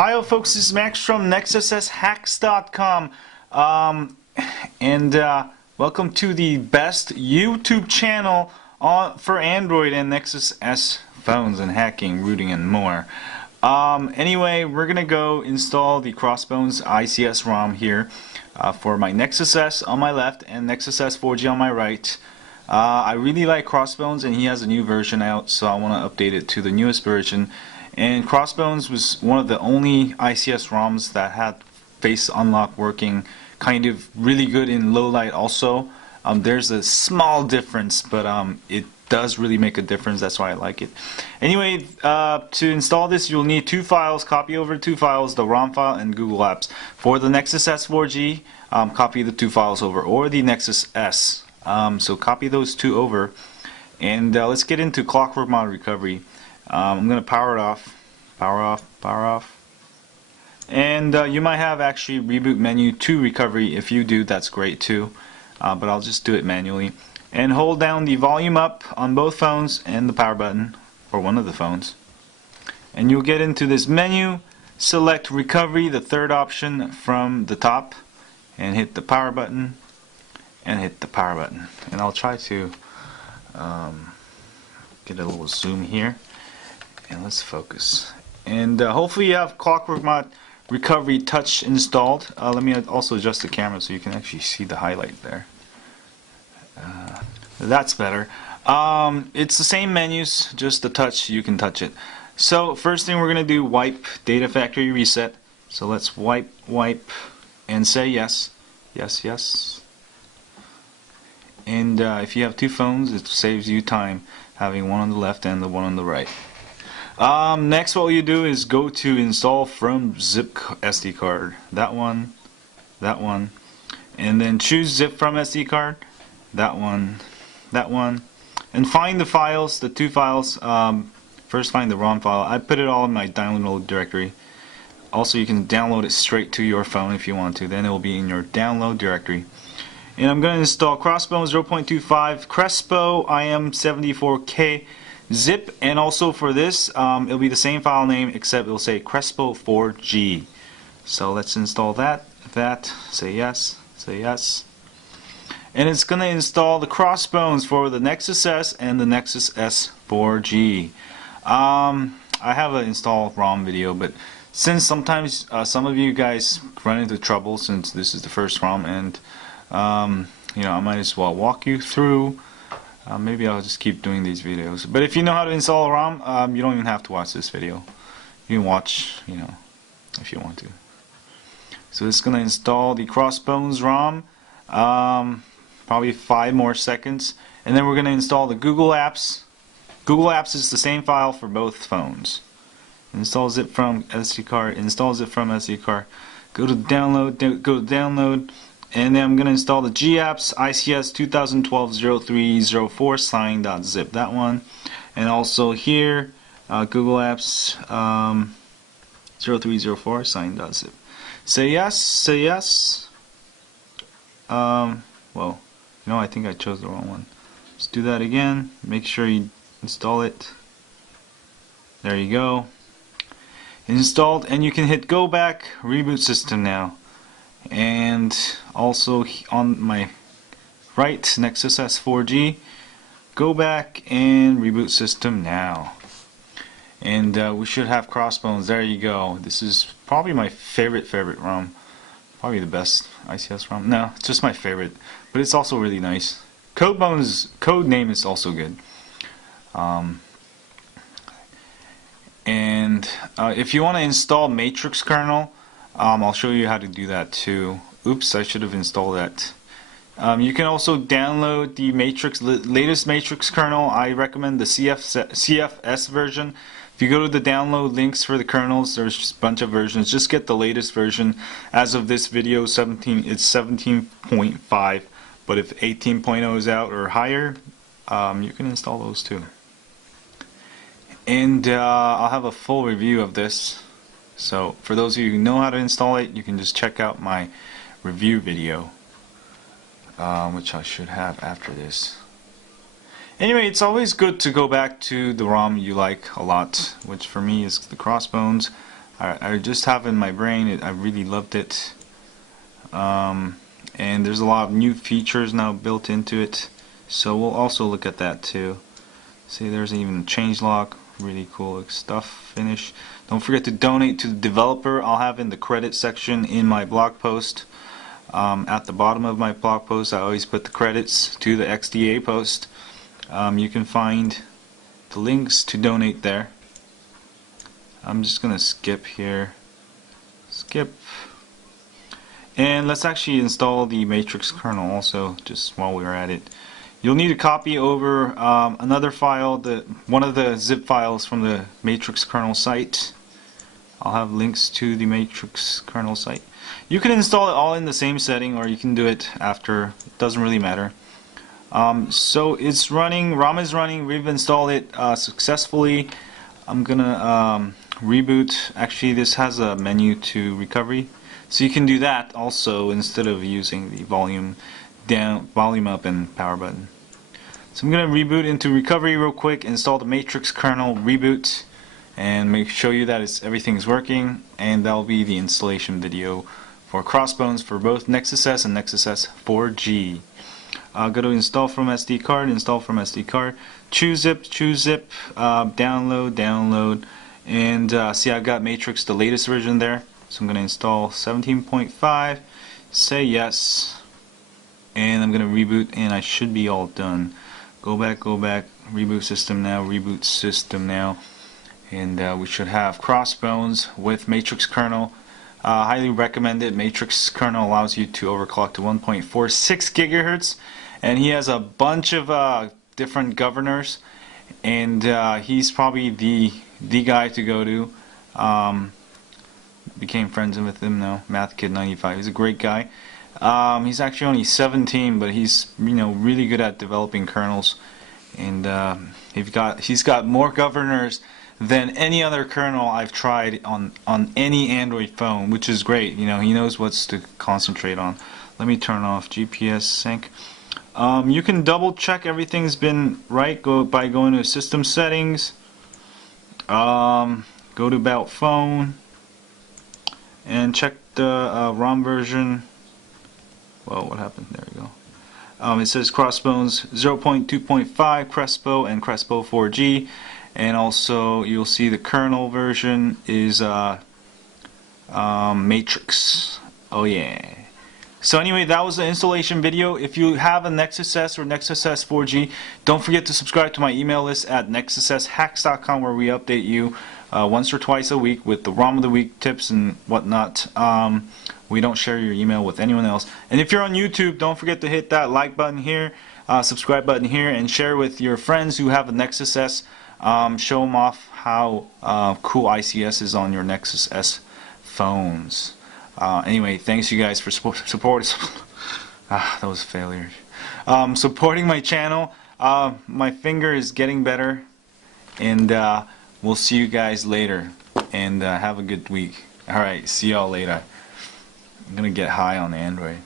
Hi folks, this is Max from NexusHacks.com and welcome to the best YouTube channel for Android and Nexus S phones and hacking, rooting, and more. Anyway, we're gonna go install the Crossbones ICS ROM here for my Nexus S on my left and Nexus S 4G on my right. I really like Crossbones, and he has a new version out, so I want to update it to the newest version. And Crossbones was one of the only ICS ROMs that had face unlock working kind of really good in low light also. There's a small difference, but it does really make a difference. That's why I like it. Anyway, to install this you'll need two files. Copy over two files, the ROM file and Google Apps. For the Nexus S 4G, copy the two files over, or the Nexus S. So copy those two over, and let's get into Clockwork Mod recovery. I'm going to power it off, power off, and you might have actually reboot menu to recovery. If you do, that's great too, but I'll just do it manually. And hold down the volume up on both phones and the power button for one of the phones, and you'll get into this menu. Select recovery, the third option from the top, and hit the power button and hit the power button. And I'll try to get a little zoom here. And let's focus. And hopefully you have Clockwork Mod Recovery Touch installed. Let me also adjust the camera so you can actually see the highlight there. That's better. It's the same menus, just the touch, you can touch it. So first thing we're going to do, wipe data factory reset. So let's wipe, and say yes. Yes. And if you have two phones, it saves you time having one on the left and the one on the right. Next, what you do is go to install from zip SD card. That one, and then choose zip from SD card. That one, and find the files, the two files. First, find the ROM file. I put it all in my download directory. Also, you can download it straight to your phone if you want to. Then it will be in your download directory. And I'm going to install Crossbones 0.25 Crespo IM74K zip, and also for this it'll be the same file name except it'll say Crespo 4G. So let's install that, say yes, and it's going to install the Crossbones for the Nexus S and the Nexus S 4G. I have an install ROM video, but since sometimes some of you guys run into trouble since this is the first ROM, and you know, I might as well walk you through. Maybe I'll just keep doing these videos. But if you know how to install a ROM, you don't even have to watch this video. You can watch, you know, if you want to. So it's going to install the Crossbones ROM. Probably 5 more seconds. And then we're going to install the Google Apps. Google Apps is the same file for both phones. Install zip from SD card. Install zip from SD card. Go to download. And then I'm going to install the GApps ICS 2012-0304 sign.zip, that one. And also here, Google Apps 0304 sign.zip. Say yes. Well, you know, I think I chose the wrong one. Let's do that again. Make sure you install it. There you go. Installed, and you can hit go back, reboot system now. And also on my right, Nexus S 4G, go back and reboot system now. And we should have Crossbones. There you go. This is probably my favorite ROM. Probably the best ICS ROM. No, it's just my favorite, but it's also really nice. Code name is also good. And if you want to install Matr1x kernel, I'll show you how to do that too. Oops, I should have installed that. You can also download the latest Matr1x kernel. I recommend the CFS version. If you go to the download links for the kernels, there's just a bunch of versions. Just get the latest version. As of this video, it's 17.5. But if 18.0 is out or higher, you can install those too. And I'll have a full review of this. So for those of you who know how to install it, you can just check out my review video, which I should have after this. Anyway, it's always good to go back to the ROM you like a lot, which for me is the Crossbones I just have in my brain. I really loved it. And there's a lot of new features now built into it, so we'll also look at that too. See, there's even changelog, really cool stuff. Finish. Don't forget to donate to the developer. I'll have in the credit section in my blog post. At the bottom of my blog post, I always put the credits to the XDA post. You can find the links to donate there. I'm just gonna skip here. Skip. And let's actually install the Matr1x kernel also, just while we're at it. You'll need to copy over another file, one of the zip files from the Matr1x kernel site. I'll have links to the Matr1x kernel site. You can install it all in the same setting, or you can do it after. It doesn't really matter. So it's running, ROM is running, we've installed it successfully. I'm gonna reboot. Actually, this has a menu to recovery, so you can do that also instead of using the volume down, volume up, and power button. So I'm gonna reboot into recovery real quick, install the Matr1x kernel, reboot, and show you that everything's working, and that'll be the installation video for Crossbones for both Nexus S and Nexus S 4G. Go to install from SD card, install from SD card, choose zip, download, and see, I've got Matr1x, the latest version there. So I'm going to install 17.5, say yes, and I'm going to reboot, and I should be all done. Go back, reboot system now, and we should have Crossbones with Matr1x kernel. Highly recommend it. Matr1x kernel allows you to overclock to 1.46 gigahertz, and he has a bunch of different governors, and he's probably the guy to go to. Became friends with him now, MathKid95. He's a great guy. He's actually only 17, but he's really good at developing kernels, and he's got more governors than any other kernel I've tried on any Android phone, which is great. He knows what's to concentrate on. Let me turn off GPS sync. You can double check everything's been right by going to system settings, go to about phone, and check the ROM version. Well, what happened? There we go. It says Crossbones 0.2.5 Crespo and Crespo 4G, and also you'll see the kernel version is Matr1x. Oh yeah. So anyway, that was the installation video. If you have a Nexus S or Nexus S 4G, don't forget to subscribe to my email list at nexushacks.com, where we update you once or twice a week with the ROM of the week tips and whatnot. We don't share your email with anyone else. And if you're on YouTube, don't forget to hit that like button here, subscribe button here, and share with your friends who have a Nexus S. Show them off how cool ICS is on your Nexus S phones. Anyway, thanks you guys for support. That was a failure. Supporting my channel. My finger is getting better, and we'll see you guys later. And have a good week. Alright, see y'all later. I'm gonna get high on Android.